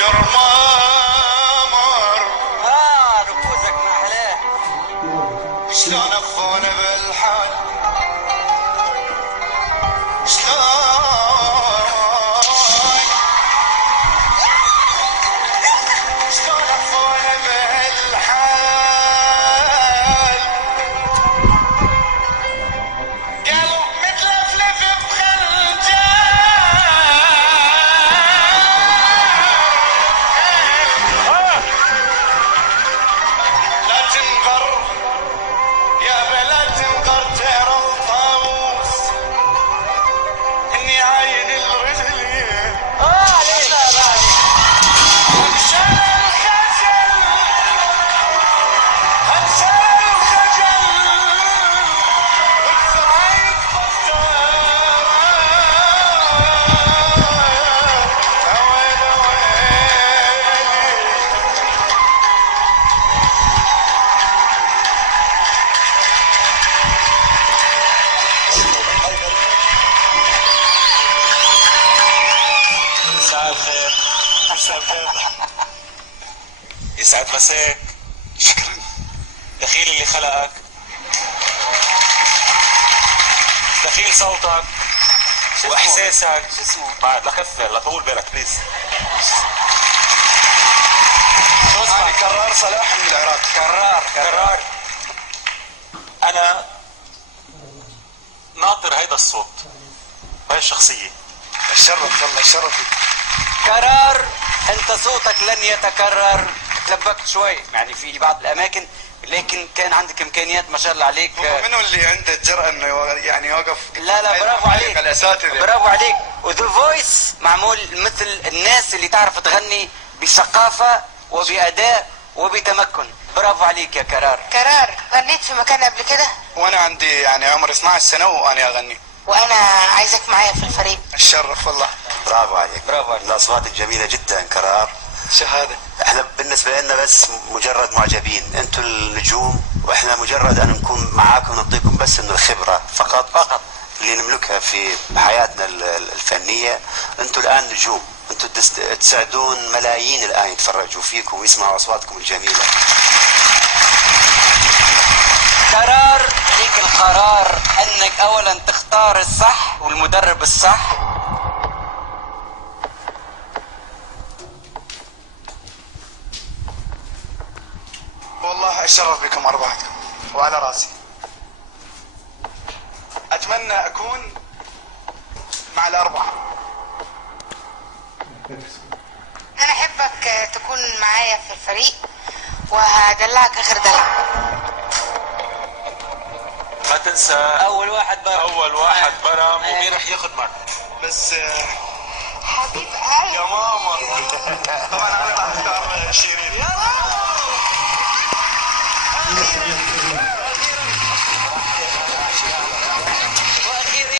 شرمامر نفوذك محلاه. شلون اخونا بالحال شلون اخونا بالحال قلب متلفلف بخنجان لا تنغر يا بلا تنغر ترى الطاووس اني عاين الرجلين انسان الخجل انسان الخجل والثرايد مختار اويل مساء الخير مساء الخير يسعد مساك. شكرا دخيل اللي خلقك، دخيل صوتك واحساسك. شو اسمه؟ بعد لكثر لطول بالك بليز. شو انا اسمك؟ كرار صلاح من العراق. كرار. انا ناطر هيدا الصوت وهي الشخصية. الشرف والله الشرف. كرار، انت صوتك لن يتكرر. تلبكت شوي يعني في بعض الاماكن، لكن كان عندك امكانيات ما شاء الله عليك. منو اللي عنده الجرأة انه يعني يوقف؟ لا برافو عليك، الاساتذة برافو عليك. وذا فويس معمول مثل الناس اللي تعرف تغني بثقافة وبأداء وبتمكن. برافو عليك يا كرار. كرار، غنيت في مكان قبل كده وانا عندي يعني عمري 12 سنة وانا اغني. وانا عايزك معايا في الفريق. الشرف والله. برافو عليك. برافو عليك. الاصوات الجميله جدا كرار. شهادة. احنا بالنسبه لنا بس مجرد معجبين، انتم النجوم واحنا مجرد ان نكون معاكم نعطيكم بس انه الخبره فقط اللي نملكها في حياتنا الفنيه. انتم الان نجوم، انتم تسعدون ملايين الان يتفرجوا فيكم ويسمعوا اصواتكم الجميله. كرار، ليك القرار انك اولا تختار الصح والمدرب الصح. والله اتشرف بكم اربعتكم وعلى راسي. اتمنى اكون مع الاربعة. انا احبك تكون معايا في الفريق وهدلعك اخر دلع. ما تنسى اول واحد برم ومين رح ياخذ معك. بس حبيب قلبي يا ماما طبعا انا راح اختار شيرين. يلا